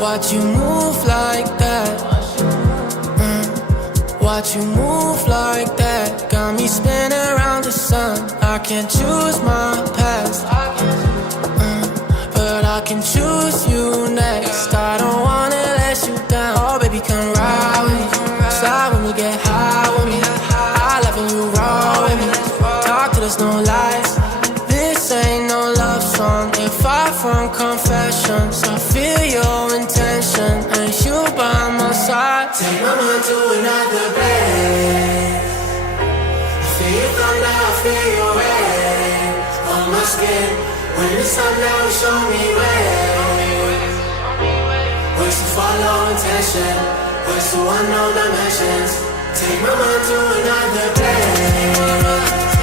Watch you move like that. Watch you move like that. Got me spinning around the sun. I can't choose my past, but I can choose you next. I don't wanna let you down. Oh baby, come ride with me. Slide when we get high with me. I love when you roll with me. Talk to there's no lies. This ain't no love song. If far from confessions, I feel your intention, and you by my side. Take my mind to another place. I feel you come now, I feel your way on my skin. When it's up now, show me ways. Ways to follow intention, ways to unknown dimensions. Take my mind to another place.